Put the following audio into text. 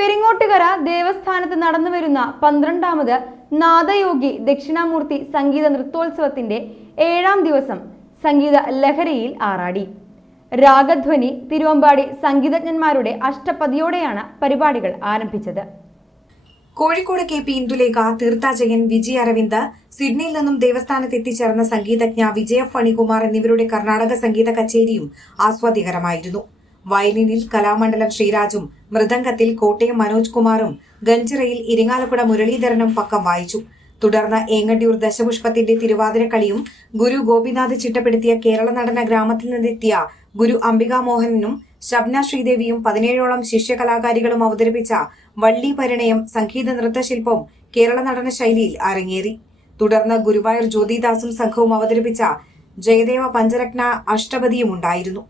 പെരിങ്ങോട്ടുകര ദേവസ്ഥാനത്ത് നടന്നുവരുന്ന 12ാമത് നാദയോഗി ദക്ഷിണാമൂർത്തി സംഗീത നൃത്തോത്സവത്തിന്റെ 7ാം ദിവസം സംഗീത ലഹരിയിൽ ആറാടി. രാഗധ്വനി തിരുവമ്പാടി സംഗീതജ്ഞന്മാരുടെ അഷ്ടപതിയോടെയാണ് പരിപാടികൾ ആരംഭിച്ചത്. കോഴിക്കോട് KP ഇന്ദുലേഖ, തീർത്ഥാജയൻ, വിജയ് അരവിന്ദ്, സിഡ്നിയിൽ നിന്നും ദേവസ്ഥാനത്ത് എത്തിച്ചേർന്ന സംഗീതജ്ഞ വിജയ ഫണികുമാർ എന്നിവരുടെ കർണാടക സംഗീത കച്ചേരിയും ആസ്വാദികരമായിരുന്നു. വയലിനിൽ കലാമണ്ഡലം ശ്രീരാജും, മൃദംഗത്തിൽ കോട്ടയം മനോജ് കുമാറും, ഗഞ്ചിറയിൽ ഇരിങ്ങാലക്കുട മുരളീധരനും പക്കം വായിച്ചു. തുടർന്ന് ഏങ്ങണ്ടിയൂർ ദശപുഷ്പത്തിന്റെ തിരുവാതിരക്കളിയും ഗുരു ഗോപിനാഥ് ചിട്ടപ്പെടുത്തിയ കേരള നടന ഗ്രാമത്തിൽ നിന്നെത്തിയ ഗുരു അംബികാമോഹനനും ശബ്ന ശ്രീദേവിയും 17ഓളം ശിഷ്യകലാകാരികളും അവതരിപ്പിച്ച വള്ളി പരിണയം സംഗീത നൃത്തശില്പവും കേരള നടന ശൈലിയിൽ അരങ്ങേറി. തുടർന്ന് ഗുരുവായൂർ ജ്യോതിദാസും സംഘവും അവതരിപ്പിച്ച ജയദേവ പഞ്ചരത്ന അഷ്ടപതിയും ഉണ്ടായിരുന്നു.